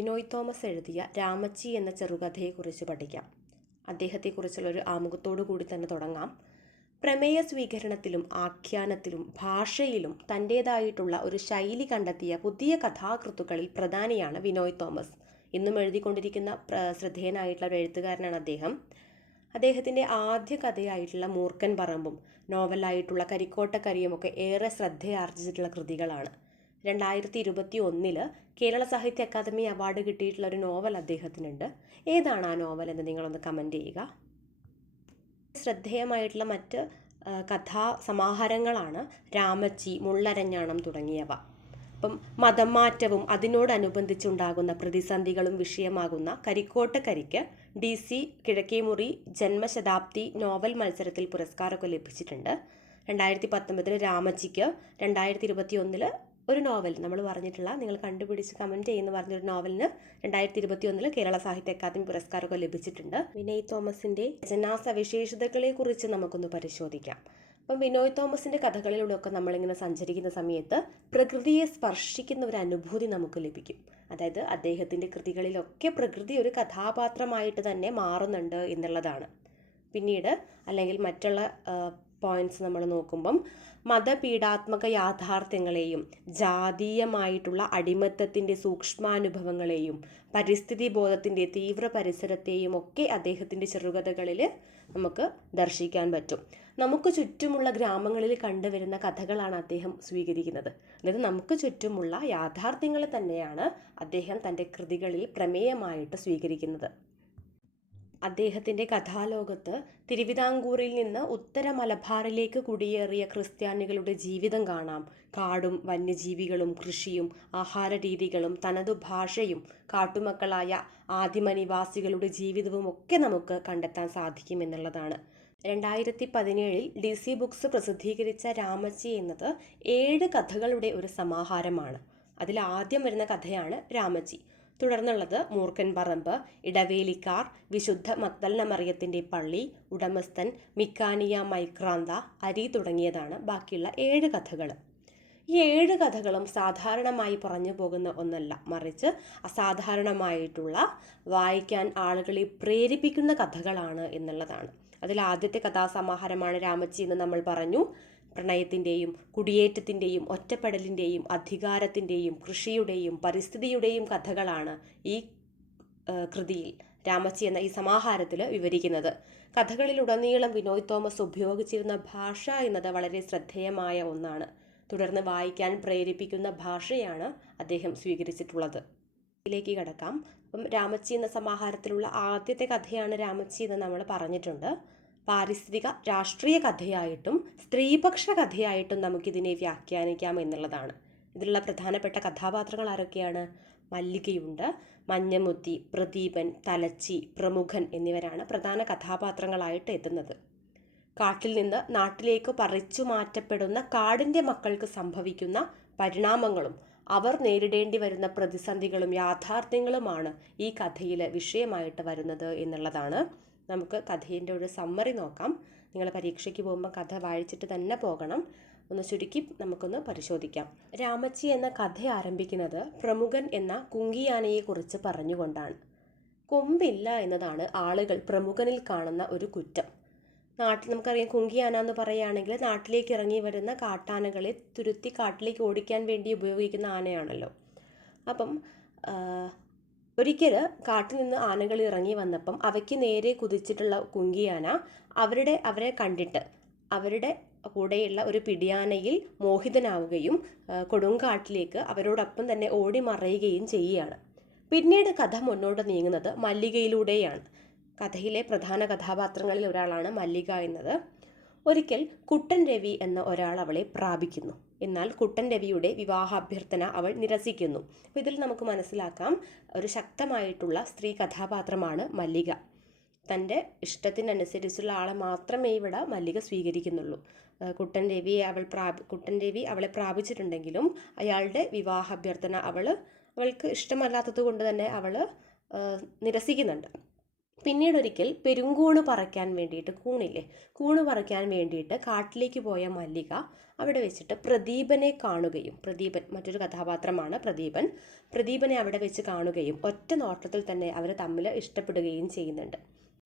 Binoy Thomas എഴുതിയ രാമച്ചി എന്ന ചെറുകഥയെക്കുറിച്ച് പഠിക്കാം. അദ്ദേഹത്തെക്കുറിച്ചുള്ളൊരു ആമുഖത്തോടു കൂടി തന്നെ തുടങ്ങാം. പ്രമേയ സ്വീകരണത്തിലും ആഖ്യാനത്തിലും ഭാഷയിലും തൻ്റേതായിട്ടുള്ള ഒരു ശൈലി കണ്ടെത്തിയ പുതിയ കഥാകൃത്തുക്കളിൽ പ്രധാനിയാണ് ബിനോയ് തോമസ്. ഇന്നും എഴുതിക്കൊണ്ടിരിക്കുന്ന ശ്രദ്ധേയനായിട്ടുള്ള ഒരു എഴുത്തുകാരനാണ് അദ്ദേഹം. അദ്ദേഹത്തിൻ്റെ ആദ്യ കഥയായിട്ടുള്ള മൂർഖൻ പറമ്പും നോവലായിട്ടുള്ള കരിക്കോട്ടക്കരിയുമൊക്കെ ഏറെ ശ്രദ്ധയാർജിച്ചിട്ടുള്ള കൃതികളാണ്. 2021 കേരള സാഹിത്യ അക്കാദമി അവാർഡ് കിട്ടിയിട്ടുള്ള ഒരു നോവൽ അദ്ദേഹത്തിനുണ്ട്. ഏതാണ് ആ നോവൽ എന്ന് നിങ്ങളൊന്ന് കമൻറ്റ് ചെയ്യുക. ശ്രദ്ധേയമായിട്ടുള്ള മറ്റ് കഥാ സമാഹാരങ്ങളാണ് രാമച്ചി, മുള്ളരഞ്ഞാണം തുടങ്ങിയവ. അപ്പം മതം മാറ്റവും അതിനോടനുബന്ധിച്ചുണ്ടാകുന്ന പ്രതിസന്ധികളും വിഷയമാകുന്ന കരിക്കോട്ടക്കരിക്ക് DC കിഴക്കേമുറി ജന്മശതാബ്ദി നോവൽ മത്സരത്തിൽ പുരസ്കാരമൊക്കെ ലഭിച്ചിട്ടുണ്ട്. 2019 രാമച്ചിക്ക്, 2021 ഒരു നോവൽ നമ്മൾ പറഞ്ഞിട്ടുള്ള, നിങ്ങൾ കണ്ടുപിടിച്ച് കമൻറ്റ് ചെയ്യുന്ന പറഞ്ഞൊരു നോവലിന് 2021 കേരള സാഹിത്യ അക്കാദമി പുരസ്കാരമൊക്കെ ലഭിച്ചിട്ടുണ്ട്. ബിനോയ് തോമസിൻ്റെ രചനാ സവിശേഷതകളെ കുറിച്ച് നമുക്കൊന്ന് പരിശോധിക്കാം. അപ്പം ബിനോയ് തോമസിൻ്റെ കഥകളിലൂടെയൊക്കെ നമ്മളിങ്ങനെ സഞ്ചരിക്കുന്ന സമയത്ത് പ്രകൃതിയെ സ്പർശിക്കുന്ന ഒരു അനുഭൂതി നമുക്ക് ലഭിക്കും. അതായത് അദ്ദേഹത്തിൻ്റെ കൃതികളിലൊക്കെ പ്രകൃതി ഒരു കഥാപാത്രമായിട്ട് തന്നെ മാറുന്നുണ്ട് എന്നുള്ളതാണ്. പിന്നീട് അല്ലെങ്കിൽ മറ്റുള്ള പോയിന്റ്സ് നമ്മൾ നോക്കുമ്പം മതപീഡാത്മക യാഥാർത്ഥ്യങ്ങളെയും ജാതീയമായിട്ടുള്ള അടിമത്തത്തിൻ്റെ സൂക്ഷ്മാനുഭവങ്ങളെയും പരിസ്ഥിതി ബോധത്തിൻ്റെ തീവ്ര പരിസരത്തെയും ഒക്കെ അദ്ദേഹത്തിൻ്റെ ചെറുകഥകളിൽ നമുക്ക് ദർശിക്കാൻ പറ്റും. നമുക്ക് ചുറ്റുമുള്ള ഗ്രാമങ്ങളിൽ കണ്ടുവരുന്ന കഥകളാണ് അദ്ദേഹം സ്വീകരിക്കുന്നത്. അതായത് നമുക്ക് ചുറ്റുമുള്ള യാഥാർത്ഥ്യങ്ങൾ തന്നെയാണ് അദ്ദേഹം തൻ്റെ കൃതികളിൽ പ്രമേയമായിട്ട് സ്വീകരിക്കുന്നത്. അദ്ദേഹത്തിൻ്റെ കഥാലോകത്ത് തിരുവിതാംകൂറിൽ നിന്ന് ഉത്തര മലബാറിലേക്ക് കുടിയേറിയ ക്രിസ്ത്യാനികളുടെ ജീവിതം കാണാം. കാടും വന്യജീവികളും കൃഷിയും ആഹാര രീതികളും തനതു ഭാഷയും കാട്ടുമക്കളായ ആദിമനിവാസികളുടെ ജീവിതവും ഒക്കെ നമുക്ക് കണ്ടെത്താൻ സാധിക്കും എന്നുള്ളതാണ്. 2017 DC ബുക്സ് പ്രസിദ്ധീകരിച്ച രാമച്ചി എന്നത് 7 കഥകളുടെ ഒരു സമാഹാരമാണ്. അതിൽ ആദ്യം വരുന്ന കഥയാണ് രാമച്ചി. തുടർന്നുള്ളത് മൂർഖൻ പറമ്പ്, ഇടവേലിക്കാർ, വിശുദ്ധ മഗ്ദലന മറിയത്തിൻ്റെ പള്ളി, ഉടമസ്ഥൻ, മിക്കാനിയ മൈക്രാന്ത, അരി തുടങ്ങിയതാണ് ബാക്കിയുള്ള 7 കഥകൾ. ഈ 7 കഥകളും സാധാരണമായി പറഞ്ഞു പോകുന്ന ഒന്നല്ല, മറിച്ച് അസാധാരണമായിട്ടുള്ള വായിക്കാൻ ആളുകളെ പ്രേരിപ്പിക്കുന്ന കഥകളാണ് എന്നുള്ളതാണ്. അതിൽ ആദ്യത്തെ കഥാസമാഹാരമാണ് രാമച്ചി എന്ന് നമ്മൾ പറഞ്ഞു. പ്രണയത്തിൻ്റെയും കുടിയേറ്റത്തിൻ്റെയും ഒറ്റപ്പെടലിൻ്റെയും അധികാരത്തിൻ്റെയും കൃഷിയുടെയും പരിസ്ഥിതിയുടെയും കഥകളാണ് ഈ കൃതിയിൽ രാമച്ചി എന്ന ഈ സമാഹാരത്തിൽ വിവരിക്കുന്നത്. കഥകളിലുടനീളം ബിനോയ് തോമസ് ഉപയോഗിച്ചിരുന്ന ഭാഷ എന്നത് വളരെ ശ്രദ്ധേയമായ ഒന്നാണ്. തുടർന്ന് വായിക്കാൻ പ്രേരിപ്പിക്കുന്ന ഭാഷയാണ് അദ്ദേഹം സ്വീകരിച്ചിട്ടുള്ളത്. ഇതിലേക്ക് കടക്കാം. അപ്പം രാമച്ചി എന്ന സമാഹാരത്തിലുള്ള ആദ്യത്തെ കഥയാണ് രാമച്ചി എന്ന് നമ്മൾ പറഞ്ഞിട്ടുണ്ട്. പാരിസ്ഥിതിക രാഷ്ട്രീയ കഥയായിട്ടും സ്ത്രീപക്ഷ കഥയായിട്ടും നമുക്കിതിനെ വ്യാഖ്യാനിക്കാം എന്നുള്ളതാണ്. ഇതിലുള്ള പ്രധാനപ്പെട്ട കഥാപാത്രങ്ങൾ ആരൊക്കെയാണ്? മല്ലികയുണ്ട്, മഞ്ഞമുത്തി, പ്രദീപൻ, തലച്ചി, പ്രമുഖൻ എന്നിവരാണ് പ്രധാന കഥാപാത്രങ്ങളായിട്ട് എത്തുന്നത്. കാട്ടിൽ നിന്ന് നാട്ടിലേക്ക് പറിച്ചു മാറ്റപ്പെടുന്ന കാടിൻ്റെ മക്കൾക്ക് സംഭവിക്കുന്ന പരിണാമങ്ങളും അവർ നേരിടേണ്ടി വരുന്ന പ്രതിസന്ധികളും യാഥാർത്ഥ്യങ്ങളുമാണ് ഈ കഥയിൽ വിഷയമായിട്ട് വരുന്നത് എന്നുള്ളതാണ്. നമുക്ക് കഥയുടെ ഒരു സമ്മറി നോക്കാം. നിങ്ങൾ പരീക്ഷയ്ക്ക് പോകുമ്പോൾ കഥ വായിച്ചിട്ട് തന്നെ പോകണം. ഒന്ന് ചുരുക്കി നമുക്കൊന്ന് പരിശോധിക്കാം. രാമച്ചി എന്ന കഥ ആരംഭിക്കുന്നത് പ്രമുഖൻ എന്ന കുങ്കിയാനയെക്കുറിച്ച് പറഞ്ഞുകൊണ്ടാണ്. കൊമ്പില്ല എന്നതാണ് ആളുകൾ പ്രമുഖനിൽ കാണുന്ന ഒരു കുറ്റം. നമുക്കറിയാം, കുങ്കിയാന എന്ന് പറയുകയാണെങ്കിൽ നാട്ടിലേക്ക് ഇറങ്ങി വരുന്ന കാട്ടാനകളെ തുരുത്തി കാട്ടിലേക്ക് ഓടിക്കാൻ വേണ്ടി ഉപയോഗിക്കുന്ന ആനയാണല്ലോ. അപ്പം ഒരിക്കൽ കാട്ടിൽ നിന്ന് ആനകൾ ഇറങ്ങി വന്നപ്പം അവയ്ക്ക് നേരെ കുതിച്ചിട്ടുള്ള കുങ്കിയാന അവരെ കണ്ടിട്ട് അവരുടെ കൂടെയുള്ള ഒരു പിടിയാനയിൽ മോഹിതനാവുകയും കൊടുങ്കാട്ടിലേക്ക് അവരോടൊപ്പം തന്നെ ഓടി മറയുകയും ചെയ്യുകയാണ്. പിന്നീട് കഥ മുന്നോട്ട് നീങ്ങുന്നത് മല്ലികയിലൂടെയാണ്. കഥയിലെ പ്രധാന കഥാപാത്രങ്ങളിൽ ഒരാളാണ് മല്ലിക എന്നത്. ഒരിക്കൽ കുട്ടൻ രവി എന്ന ഒരാൾ അവളെ പ്രാപിക്കുന്നു. എന്നാൽ കുട്ടൻ രവിയുടെ വിവാഹാഭ്യർത്ഥന അവൾ നിരസിക്കുന്നു. അപ്പോൾ ഇതിൽ നമുക്ക് മനസ്സിലാക്കാം, ഒരു ശക്തമായിട്ടുള്ള സ്ത്രീ കഥാപാത്രമാണ് മല്ലിക. തൻ്റെ ഇഷ്ടത്തിനനുസരിച്ചുള്ള ആളെ മാത്രമേ ഇവിടെ മല്ലിക സ്വീകരിക്കുന്നുള്ളൂ. കുട്ടൻ രവി അവളെ പ്രാപിച്ചിട്ടുണ്ടെങ്കിലും അയാളുടെ വിവാഹാഭ്യർത്ഥന അവൾക്ക് ഇഷ്ടമല്ലാത്തത് കൊണ്ട് തന്നെ അവൾ നിരസിക്കുന്നുണ്ട്. പിന്നീട് ഒരിക്കൽ പെരുങ്കൂണ് പറിക്കാൻ വേണ്ടിയിട്ട്, കൂണ് പറിക്കാൻ വേണ്ടിയിട്ട് കാട്ടിലേക്ക് പോയ മല്ലിക അവിടെ വെച്ചിട്ട് പ്രദീപനെ കാണുകയും, പ്രദീപൻ മറ്റൊരു കഥാപാത്രമാണ് പ്രദീപനെ അവിടെ വെച്ച് കാണുകയും ഒറ്റ നോട്ടത്തിൽ തന്നെ അവർ തമ്മിൽ ഇഷ്ടപ്പെടുകയും ചെയ്യുന്നുണ്ട്.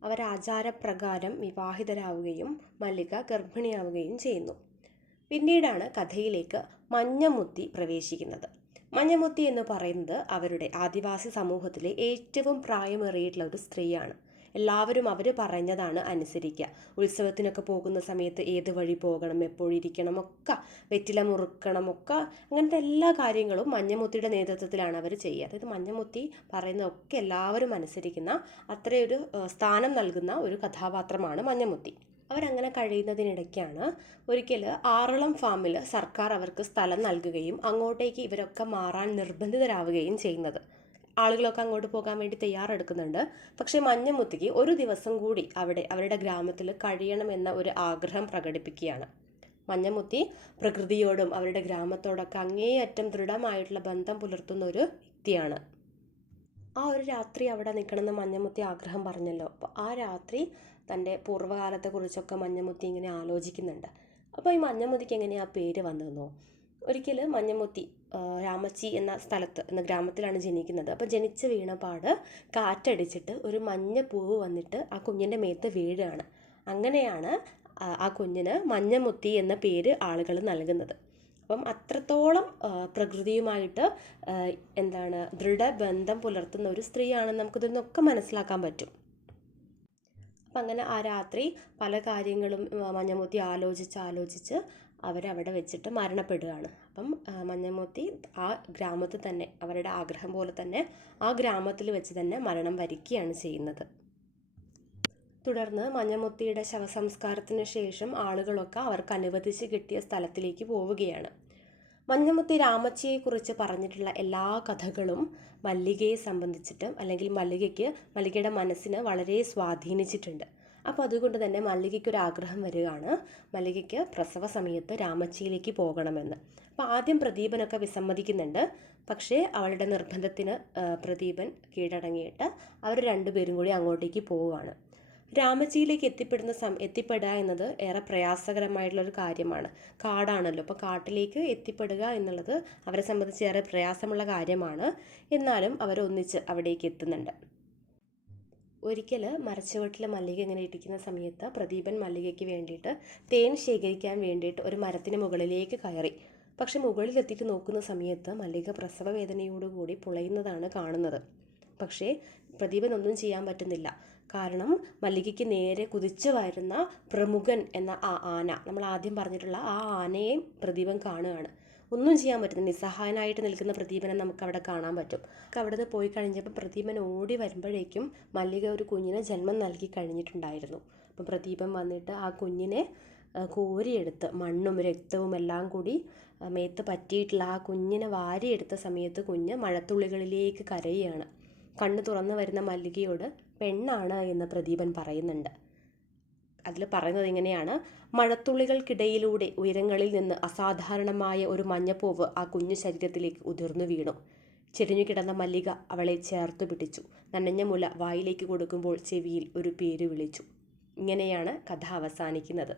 അവർ ആചാരപ്രകാരം വിവാഹിതരാവുകയും മല്ലിക ഗർഭിണിയാവുകയും ചെയ്യുന്നു. പിന്നീടാണ് കഥയിലേക്ക് മഞ്ഞമുത്തി പ്രവേശിക്കുന്നത്. മഞ്ഞമുത്തി എന്ന് പറയുന്നത് അവരുടെ ആദിവാസി സമൂഹത്തിലെ ഏറ്റവും പ്രായമേറിയിട്ടുള്ള ഒരു സ്ത്രീയാണ്. എല്ലാവരും അവർ പറഞ്ഞതാണ് അനുസരിക്കുക. ഉത്സവത്തിനൊക്കെ പോകുന്ന സമയത്ത് ഏത് വഴി പോകണം, എപ്പോഴിരിക്കണം ഒക്കെ, വെറ്റില മുറുക്കണം ഒക്കെ, അങ്ങനത്തെ എല്ലാ കാര്യങ്ങളും മഞ്ഞമുത്തിയുടെ നേതൃത്വത്തിലാണ് അവർ ചെയ്യുക. അതായത് മഞ്ഞമുത്തി പറയുന്നതൊക്കെ എല്ലാവരും അനുസരിക്കുന്ന അത്രയൊരു സ്ഥാനം നൽകുന്ന ഒരു കഥാപാത്രമാണ് മഞ്ഞമുത്തി. അവരങ്ങനെ കഴിയുന്നതിനിടയ്ക്കാണ് ഒരിക്കൽ ആറളം ഫാമിൽ സർക്കാർ അവർക്ക് സ്ഥലം നൽകുകയും അങ്ങോട്ടേക്ക് ഇവരൊക്കെ മാറാൻ നിർബന്ധിതരാവുകയും ചെയ്യുന്നത്. ആളുകളൊക്കെ അങ്ങോട്ട് പോകാൻ വേണ്ടി തയ്യാറെടുക്കുന്നുണ്ട്. പക്ഷേ മഞ്ഞമുത്തിക്ക് ഒരു ദിവസം കൂടി അവരുടെ ഗ്രാമത്തിൽ കഴിയണമെന്ന ഒരു ആഗ്രഹം പ്രകടിപ്പിക്കുകയാണ്. മഞ്ഞമുത്തി പ്രകൃതിയോടും അവരുടെ ഗ്രാമത്തോടൊക്കെ അങ്ങേയറ്റം ദൃഢമായിട്ടുള്ള ബന്ധം പുലർത്തുന്ന ഒരു വ്യക്തിയാണ്. ആ ഒരു രാത്രി അവിടെ നിൽക്കണമെന്ന് മഞ്ഞമുത്തി ആഗ്രഹം പറഞ്ഞല്ലോ. അപ്പോൾ ആ രാത്രി തൻ്റെ പൂർവ്വകാലത്തെക്കുറിച്ചൊക്കെ മഞ്ഞമുത്തി ഇങ്ങനെ ആലോചിക്കുന്നുണ്ട്. അപ്പോൾ ഈ മഞ്ഞമുത്തിക്ക് എങ്ങനെയാണ് ആ പേര് വന്നതെന്നോ? ഒരിക്കൽ മഞ്ഞമുത്തി രാമച്ചി എന്ന ഗ്രാമത്തിലാണ് ജനിക്കുന്നത്. അപ്പോൾ ജനിച്ച് വീണപാട് കാറ്റടിച്ചിട്ട് ഒരു മഞ്ഞ പൂവ് വന്നിട്ട് ആ കുഞ്ഞിൻ്റെ മേത്ത് വീഴുകയാണ്. അങ്ങനെയാണ് ആ കുഞ്ഞിന് മഞ്ഞമുത്തി എന്ന പേര് ആളുകൾ നൽകുന്നത്. അപ്പം അത്രത്തോളം പ്രകൃതിയുമായിട്ട് ദൃഢബന്ധം പുലർത്തുന്ന ഒരു സ്ത്രീയാണെന്ന് നമുക്കിതിൽ നിന്നൊക്കെ മനസ്സിലാക്കാൻ പറ്റും. അപ്പം അങ്ങനെ ആ രാത്രി പല കാര്യങ്ങളും മഞ്ഞമുത്തി ആലോചിച്ച് അവരവിടെ വെച്ചിട്ട് മരണപ്പെടുകയാണ്. അപ്പം മഞ്ഞമുത്തി ആ ഗ്രാമത്തിൽ തന്നെ, അവരുടെ ആഗ്രഹം പോലെ തന്നെ ആ ഗ്രാമത്തിൽ വെച്ച് തന്നെ മരണം വരിക്കുകയാണ് ചെയ്യുന്നത്. തുടർന്ന് മഞ്ഞമുത്തിയുടെ ശവസംസ്കാരത്തിന് ശേഷം ആളുകളൊക്കെ അവർക്ക് അനുവദിച്ച് കിട്ടിയ സ്ഥലത്തിലേക്ക് പോവുകയാണ്. മഞ്ഞമുത്തി രാമച്ചിയെക്കുറിച്ച് പറഞ്ഞിട്ടുള്ള എല്ലാ കഥകളും മല്ലികയെ സംബന്ധിച്ചിട്ട്, അല്ലെങ്കിൽ മല്ലികയുടെ മനസ്സിന് വളരെ സ്വാധീനിച്ചിട്ടുണ്ട്. അപ്പോൾ അതുകൊണ്ട് തന്നെ മല്ലികയ്ക്കൊരു ആഗ്രഹം വരികയാണ്, മല്ലികയ്ക്ക് പ്രസവ സമയത്ത് രാമച്ചിയിലേക്ക് പോകണമെന്ന്. അപ്പോൾ ആദ്യം പ്രദീപനൊക്കെ വിസമ്മതിക്കുന്നുണ്ട്. പക്ഷേ അവളുടെ നിർബന്ധത്തിന് പ്രദീപൻ കീഴടങ്ങിയിട്ട് അവർ രണ്ടുപേരും കൂടി അങ്ങോട്ടേക്ക് പോവുകയാണ്. രാമച്ചിയിലേക്ക് എത്തിപ്പെടുക എന്നത് ഏറെ പ്രയാസകരമായിട്ടുള്ളൊരു കാര്യമാണ്. കാടാണല്ലോ, അപ്പോൾ കാട്ടിലേക്ക് എത്തിപ്പെടുക എന്നുള്ളത് അവരെ സംബന്ധിച്ച് ഏറെ പ്രയാസമുള്ള കാര്യമാണ്. എന്നാലും അവരൊന്നിച്ച് അവിടേക്ക് എത്തുന്നുണ്ട്. ഒരിക്കൽ മരച്ചുവട്ടിൽ മല്ലിക ഇങ്ങനെ ഇരിക്കുന്ന സമയത്ത് പ്രദീപൻ മല്ലികയ്ക്ക് വേണ്ടിയിട്ട് തേൻ ശേഖരിക്കാൻ വേണ്ടിയിട്ട് ഒരു മരത്തിന് മുകളിലേക്ക് കയറി. പക്ഷെ മുകളിലെത്തിയിട്ട് നോക്കുന്ന സമയത്ത് മല്ലിക പ്രസവ വേദനയോടുകൂടി പുളയുന്നതാണ് കാണുന്നത്. പക്ഷേ പ്രദീപനൊന്നും ചെയ്യാൻ പറ്റുന്നില്ല. കാരണം മല്ലികയ്ക്ക് നേരെ കുതിച്ചു വരുന്ന പ്രമുഖൻ എന്ന ആ ആന, നമ്മൾ ആദ്യം പറഞ്ഞിട്ടുള്ള ആ ആനയെയും പ്രദീപൻ കാണുകയാണ്. ഒന്നും ചെയ്യാൻ പറ്റുന്നില്ല. നിസ്സഹായനായിട്ട് നിൽക്കുന്ന പ്രദീപനെ നമുക്ക് അവിടെ കാണാൻ പറ്റും. അവിടെ നിന്ന് പോയി കഴിഞ്ഞപ്പോൾ പ്രദീപൻ ഓടി വരുമ്പോഴേക്കും മല്ലിക ഒരു കുഞ്ഞിനെ ജന്മം നൽകി കഴിഞ്ഞിട്ടുണ്ടായിരുന്നു. അപ്പം പ്രദീപൻ വന്നിട്ട് ആ കുഞ്ഞിനെ കോരിയെടുത്ത് മണ്ണും രക്തവും എല്ലാം കൂടി മേത്ത് പറ്റിയിട്ടുള്ള ആ കുഞ്ഞിനെ വാരിയെടുത്ത സമയത്ത് കുഞ്ഞ് മഴത്തുള്ളികളിലേക്ക് കരയുകയാണ്. കണ്ണ് തുറന്നു വരുന്ന മല്ലികയോട് പെണ്ണാണ് എന്ന് പ്രദീപൻ പറയുന്നുണ്ട്. അതിൽ പറയുന്നത് ഇങ്ങനെയാണ്: മഴത്തുള്ളികൾക്കിടയിലൂടെ ഉയരങ്ങളിൽ നിന്ന് അസാധാരണമായ ഒരു മഞ്ഞപ്പൂവ് ആ കുഞ്ഞു ശരീരത്തിലേക്ക് ഉതിർന്നു വീണു. ചെരിഞ്ഞു കിടന്ന മല്ലിക അവളെ ചേർത്തു പിടിച്ചു. നനഞ്ഞ മുല വായിലേക്ക് കൊടുക്കുമ്പോൾ ചെവിയിൽ ഒരു പേര് വിളിച്ചു. ഇങ്ങനെയാണ് കഥ അവസാനിക്കുന്നത്.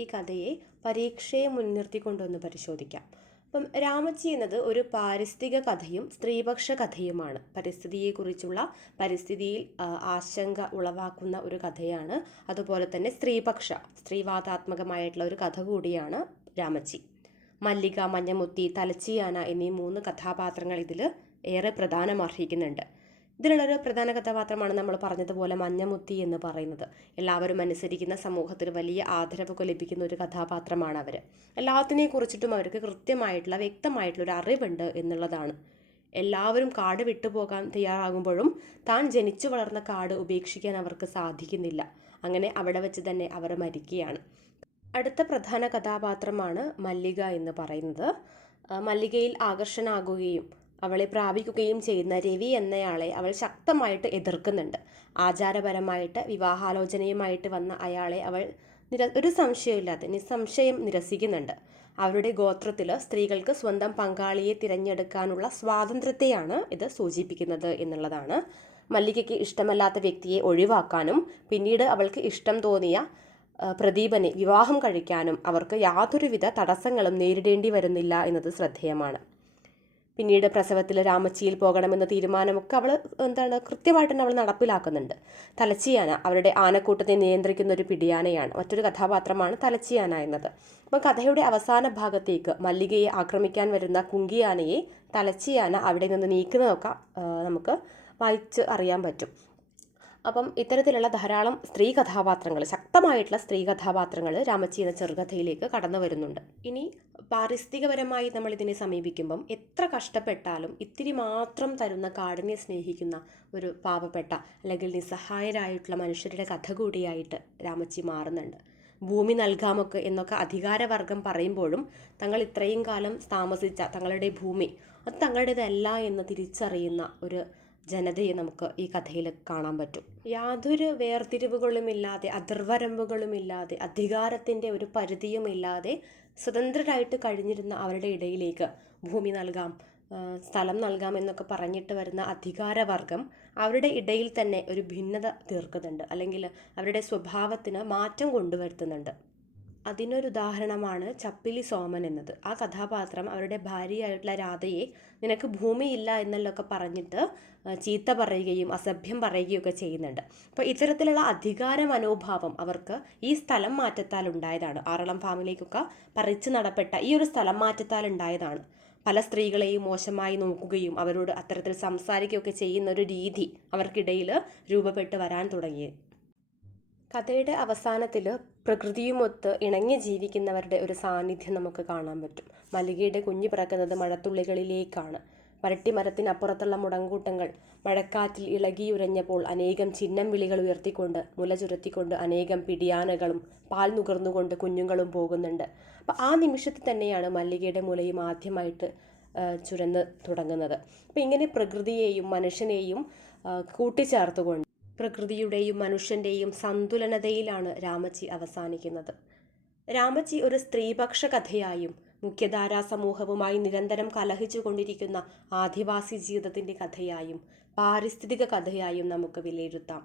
ഈ കഥയെ പരീക്ഷയെ മുൻനിർത്തിക്കൊണ്ടൊന്ന് പരിശോധിക്കാം. അപ്പം രാമച്ചി എന്നത് ഒരു പാരിസ്ഥിതിക കഥയും സ്ത്രീപക്ഷ കഥയുമാണ്. പരിസ്ഥിതിയിൽ ആശങ്ക ഉളവാക്കുന്ന ഒരു കഥയാണ്. അതുപോലെ തന്നെ സ്ത്രീവാദാത്മകമായിട്ടുള്ള ഒരു കഥ കൂടിയാണ് രാമച്ചി. മല്ലിക, മഞ്ഞമുത്തി, തലച്ചിയാന എന്നീ 3 കഥാപാത്രങ്ങൾ ഇതിൽ ഏറെ പ്രധാനമർഹിക്കുന്നുണ്ട്. ഇതിലുള്ളൊരു പ്രധാന കഥാപാത്രമാണ് നമ്മൾ പറഞ്ഞതുപോലെ മഞ്ഞമുത്തി എന്ന് പറയുന്നത്. എല്ലാവരും അനുസരിക്കുന്ന, സമൂഹത്തിൽ വലിയ ആദരവൊക്കെ ലഭിക്കുന്ന ഒരു കഥാപാത്രമാണ് അവർ. എല്ലാത്തിനെയും കുറിച്ചിട്ടും അവർക്ക് വ്യക്തമായിട്ടുള്ള ഒരു അറിവുണ്ട് എന്നുള്ളതാണ്. എല്ലാവരും കാട് വിട്ടുപോകാൻ തയ്യാറാകുമ്പോഴും താൻ ജനിച്ചു വളർന്ന കാട് ഉപേക്ഷിക്കാൻ അവർക്ക് സാധിക്കുന്നില്ല. അങ്ങനെ അവിടെ വെച്ച് തന്നെ അവർ മരിക്കുകയാണ്. അടുത്ത പ്രധാന കഥാപാത്രമാണ് മല്ലിക എന്ന് പറയുന്നത്. മല്ലികയിൽ ആകർഷണാകുകയും അവളെ പ്രാപിക്കുകയും ചെയ്യുന്ന രവി എന്നയാളെ അവൾ ശക്തമായിട്ട് എതിർക്കുന്നുണ്ട്. ആചാരപരമായിട്ട് വിവാഹാലോചനയുമായിട്ട് വന്ന അയാളെ അവൾ ഒരു സംശയമില്ലാതെ നിസ്സംശയം നിരസിക്കുന്നുണ്ട്. അവരുടെ ഗോത്രത്തിൽ സ്ത്രീകൾക്ക് സ്വന്തം പങ്കാളിയെ തിരഞ്ഞെടുക്കാനുള്ള സ്വാതന്ത്ര്യത്തെയാണ് ഇത് സൂചിപ്പിക്കുന്നത് എന്നുള്ളതാണ്. മല്ലികയ്ക്ക് ഇഷ്ടമല്ലാത്ത വ്യക്തിയെ ഒഴിവാക്കാനും പിന്നീട് അവൾക്ക് ഇഷ്ടം തോന്നിയ പ്രദീപനെ വിവാഹം കഴിക്കാനും അവർക്ക് യാതൊരുവിധ തടസ്സങ്ങളും നേരിടേണ്ടി വരുന്നില്ല എന്നത് ശ്രദ്ധേയമാണ്. പിന്നീട് പ്രസവത്തിൽ രാമച്ചിയിൽ പോകണമെന്ന തീരുമാനമൊക്കെ അവൾ കൃത്യമായിട്ട് തന്നെ അവൾ നടപ്പിലാക്കുന്നുണ്ട്. തലച്ചിയാന അവരുടെ ആനക്കൂട്ടത്തെ നിയന്ത്രിക്കുന്ന ഒരു പിടിയാനയാണ്. മറ്റൊരു കഥാപാത്രമാണ് തലച്ചിയാന എന്നത്. അപ്പോൾ കഥയുടെ അവസാന ഭാഗത്തേക്ക് മല്ലികയെ ആക്രമിക്കാൻ വരുന്ന കുങ്കിയാനയെ തലച്ചിയാന അവിടെ നിന്ന് നീക്കുന്നതൊക്കെ നമുക്ക് വായിച്ച് അറിയാൻ പറ്റും. അപ്പം ഇത്തരത്തിലുള്ള ധാരാളം സ്ത്രീ കഥാപാത്രങ്ങൾ, ശക്തമായിട്ടുള്ള സ്ത്രീ കഥാപാത്രങ്ങൾ രാമച്ചി എന്ന ചെറുകഥയിലേക്ക് കടന്നു വരുന്നുണ്ട്. ഇനി പാരിസ്ഥിതികപരമായി നമ്മൾ ഇതിനെ സമീപിക്കുമ്പം എത്ര കഷ്ടപ്പെട്ടാലും ഇത്തിരി മാത്രം തരുന്ന കാടിനെ സ്നേഹിക്കുന്ന ഒരു പാവപ്പെട്ട അല്ലെങ്കിൽ നിസ്സഹായരായിട്ടുള്ള മനുഷ്യരുടെ കഥ കൂടിയായിട്ട് രാമച്ചി മാറുന്നുണ്ട്. ഭൂമി നൽകാമൊക്കെ എന്നൊക്കെ അധികാരവർഗം പറയുമ്പോഴും തങ്ങൾ ഇത്രയും കാലം താമസിച്ച തങ്ങളുടെ ഭൂമി അത് തങ്ങളുടേതല്ല എന്ന് തിരിച്ചറിയുന്ന ഒരു ജനതയെ നമുക്ക് ഈ കഥയിൽ കാണാൻ പറ്റും. യാതൊരു വേർതിരിവുകളുമില്ലാതെ, അതിർവരമ്പുകളുമില്ലാതെ, അധികാരത്തിൻ്റെ ഒരു പരിധിയുമില്ലാതെ സ്വതന്ത്രരായിട്ട് കഴിഞ്ഞിരുന്ന അവരുടെ ഇടയിലേക്ക് ഭൂമി നൽകാം, സ്ഥലം നൽകാം എന്നൊക്കെ പറഞ്ഞിട്ട് വരുന്ന അധികാരവർഗം അവരുടെ ഇടയിൽ തന്നെ ഒരു ഭിന്നത തീർക്കുന്നുണ്ട്, അല്ലെങ്കിൽ അവരുടെ സ്വഭാവത്തിന് മാറ്റം കൊണ്ടുവരുത്തുന്നുണ്ട്. അതിനൊരുദാഹരണമാണ് ചപ്പിലി സോമൻ എന്നത്. ആ കഥാപാത്രം അവരുടെ ഭാര്യയായിട്ടുള്ള രാധയെ നിനക്ക് ഭൂമിയില്ല എന്നല്ലൊക്കെ പറഞ്ഞിട്ട് ചീത്ത പറയുകയും അസഭ്യം പറയുകയും ഒക്കെ ചെയ്യുന്നുണ്ട്. അപ്പോൾ ഇത്തരത്തിലുള്ള അധികാര മനോഭാവം അവർക്ക് ഈ സ്ഥലം മാറ്റത്താൽ ഉണ്ടായതാണ്. ആറളം ഫാമിലേക്കൊക്കെ പറിച്ചു നടപ്പെട്ട ഈ ഒരു സ്ഥലം മാറ്റത്താൽ ഉണ്ടായതാണ്. പല സ്ത്രീകളെയും മോശമായി നോക്കുകയും അവരോട് അത്തരത്തിൽ സംസാരിക്കുകയൊക്കെ ചെയ്യുന്ന ഒരു രീതി അവർക്കിടയിൽ രൂപപ്പെട്ട് വരാൻ തുടങ്ങി. കഥയുടെ അവസാനത്തിൽ പ്രകൃതിയുമൊത്ത് ഇണങ്ങി ജീവിക്കുന്നവരുടെ ഒരു സാന്നിധ്യം നമുക്ക് കാണാൻ പറ്റും. മല്ലികയുടെ കുഞ്ഞ് പിറക്കുന്നത് മഴത്തുള്ളികളിലേക്കാണ്. വരട്ടിമരത്തിനപ്പുറത്തുള്ള മുടങ്കൂട്ടങ്ങൾ മഴക്കാറ്റിൽ ഇളകിയുരഞ്ഞപ്പോൾ അനേകം ചിഹ്നം വിളികൾ ഉയർത്തിക്കൊണ്ട് മുല ചുരത്തിക്കൊണ്ട് അനേകം പിടിയാനകളും പാൽ നുകർന്നുകൊണ്ട് കുഞ്ഞുങ്ങളും പോകുന്നുണ്ട്. അപ്പം ആ നിമിഷത്തിൽ തന്നെയാണ് മല്ലികയുടെ മുലയും ആദ്യമായിട്ട് ചുരന്ന് തുടങ്ങുന്നത്. അപ്പം ഇങ്ങനെ പ്രകൃതിയെയും മനുഷ്യനെയും കൂട്ടിച്ചേർത്തുകൊണ്ട് പ്രകൃതിയുടെയും മനുഷ്യൻ്റെയും സന്തുലനതയിലാണ് രാമച്ചി അവസാനിക്കുന്നത്. രാമച്ചി ഒരു സ്ത്രീപക്ഷ കഥയായും മുഖ്യധാരാ സമൂഹവുമായി നിരന്തരം കലഹിച്ചു കൊണ്ടിരിക്കുന്ന ആദിവാസി ജീവിതത്തിൻ്റെ കഥയായും പാരിസ്ഥിതിക കഥയായും നമുക്ക് വിലയിരുത്താം.